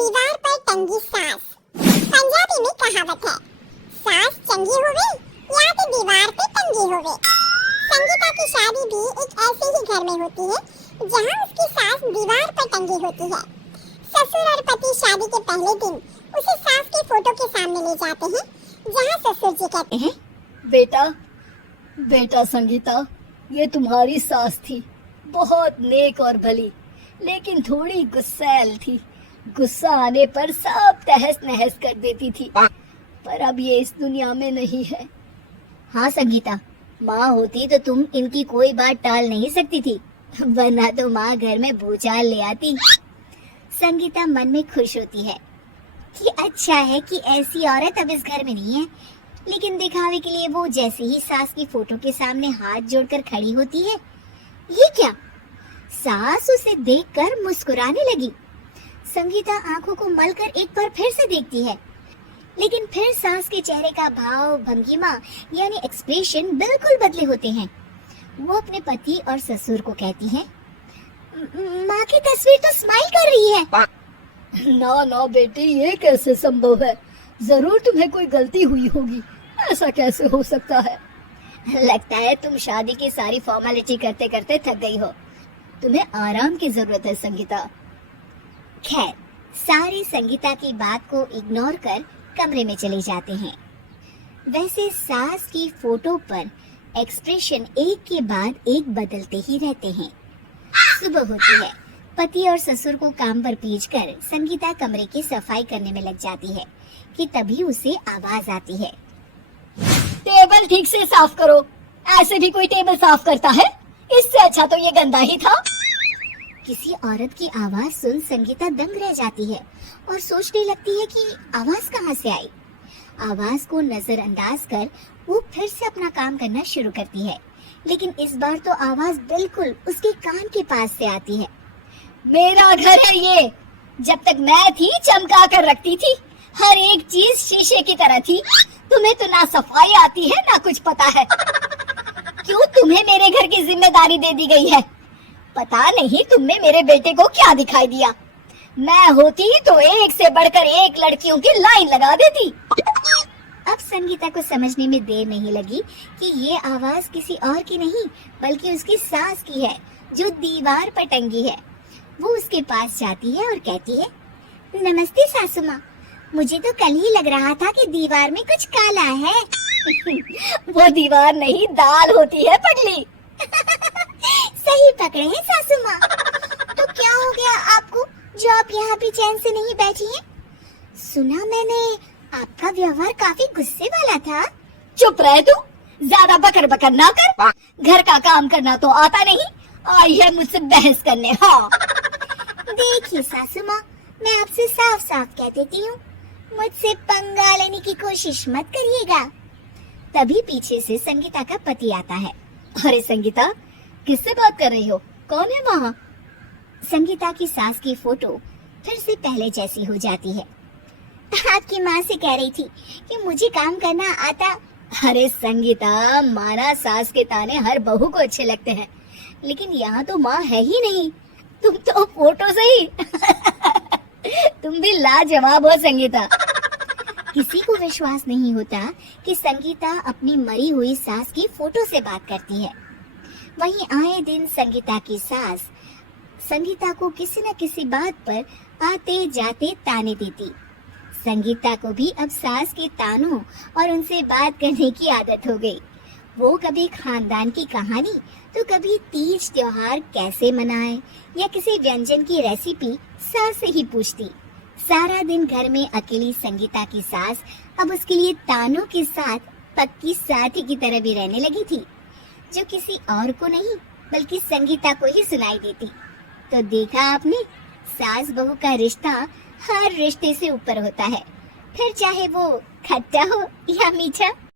दीवार पर टंगी सास। पंजाबी में कहावत है, सास चंगी होवे या तो दीवार पे टंगी होवे। संगीता की शादी भी एक ऐसे ही घर में होती है जहां उसकी सास दीवार पर टंगी होती है। ससुर और पति शादी के पहले दिन उसे सास की फोटो के सामने ले जाते हैं, जहां ससुर जी कहते हैं, बेटा बेटा संगीता, ये तुम्हारी सास थी, बहुत नेक और भली, लेकिन थोड़ी गुस्सैल थी। गुस्सा आने पर सब तहस नहस कर देती थी, पर अब ये इस दुनिया में नहीं है। हाँ संगीता, माँ होती तो तुम इनकी कोई बात टाल नहीं सकती थी, वरना तो माँ घर में भूचाल ले आती। संगीता मन में खुश होती है कि अच्छा है कि ऐसी औरत अब इस घर में नहीं है, लेकिन दिखावे के लिए वो जैसे ही सास की फोटो के सामने हाथ जोड़कर खड़ी होती है, ये क्या? सास उसे देखकर मुस्कुराने लगी। संगीता आंखों को मलकर एक बार फिर से देखती है, लेकिन फिर सास के चेहरे का भाव, भंगिमा यानी एक्सप्रेशन बिल्कुल बदले होते हैं। वो अपने पति और ससुर को कहती है, माँ की तस्वीर तो स्माइल कर रही है। ना ना बेटी, ये कैसे संभव है? जरूर तुम्हें कोई गलती हुई होगी, ऐसा कैसे हो सकता है? लगता है तुम शादी की सारी फॉर्मेलिटी करते करते थक गई हो, तुम्हें आराम की जरूरत है संगीता। खैर, सारी संगीता की बात को इग्नोर कर कमरे में चले जाते हैं। वैसे सास की फोटो पर एक्सप्रेशन एक के बाद एक बदलते ही रहते हैं। सुबह होती है, पति और ससुर को काम पर भेजकर संगीता कमरे की सफाई करने में लग जाती है कि तभी उसे आवाज आती है, टेबल ठीक से साफ करो। ऐसे भी कोई टेबल साफ करता है? इससे अच्छा तो ये गंदा ही था। किसी औरत की आवाज सुन संगीता दंग रह जाती है और सोचने लगती है कि आवाज कहाँ से आई। आवाज को नजरअंदाज कर वो फिर से अपना काम करना शुरू करती है, लेकिन इस बार तो आवाज बिल्कुल उसके कान के पास से आती है। मेरा घर है ये, जब तक मैं थी चमका कर रखती थी, हर एक चीज शीशे की तरह थी। तुम्हें तो ना सफाई आती है ना कुछ पता है। क्यों तुम्हें मेरे घर की जिम्मेदारी दे दी गई है? पता नहीं तुमने मेरे बेटे को क्या दिखाई दिया। मैं होती तो एक से बढ़कर एक लड़कियों की लाइन लगा देती। अब संगीता को समझने में देर नहीं लगी कि ये आवाज किसी और की नहीं बल्कि उसकी सास की है, जो दीवार पर टंगी है। वो उसके पास जाती है और कहती है, नमस्ते सासू माँ, मुझे तो कल ही लग रहा था कि दीवार में कुछ काला है। वो दीवार नहीं, दाल होती है पगली। सही पकड़े हैं सासू माँ। तो क्या हो गया आपको जो आप यहाँ भी चैन से नहीं बैठी हैं? सुना मैंने आपका व्यवहार काफी गुस्से वाला था। चुप रह तू, ज्यादा बकर बकर ना कर। घर का काम करना तो आता नहीं, आई है मुझसे बहस करने। हाँ देखिए सासू माँ, मैं आपसे साफ साफ कह देती हूँ, मुझसे पंगा लेने की कोशिश मत करिएगा। तभी पीछे से संगीता का पति आता है। अरे संगीता, किससे बात कर रही हो? कौन है वहाँ? संगीता की सास की फोटो फिर से पहले जैसी हो जाती है। आपकी माँ से कह रही थी कि मुझे काम करना आता। अरे संगीता, माना सास के ताने हर बहू को अच्छे लगते हैं, लेकिन यहाँ तो माँ है ही नहीं, तुम तो फोटो से ही। तुम भी लाजवाब हो संगीता। किसी को विश्वास नहीं होता कि संगीता अपनी मरी हुई सास की फोटो से बात करती है। वहीं आए दिन संगीता की सास संगीता को किसी न किसी बात पर आते जाते ताने देती। संगीता को भी अब सास के तानों और उनसे बात करने की आदत हो गई। वो कभी खानदान की कहानी तो कभी तीज त्योहार कैसे मनाए या किसी व्यंजन की रेसिपी सास से ही पूछती। सारा दिन घर में अकेली संगीता की सास अब उसके लिए तानों के साथ पक्की साथी की तरह भी रहने लगी थी, जो किसी और को नहीं बल्कि संगीता को ही सुनाई देती। तो देखा आपने, सास बहू का रिश्ता हर रिश्ते से ऊपर होता है, फिर चाहे वो खट्टा हो या मीठा।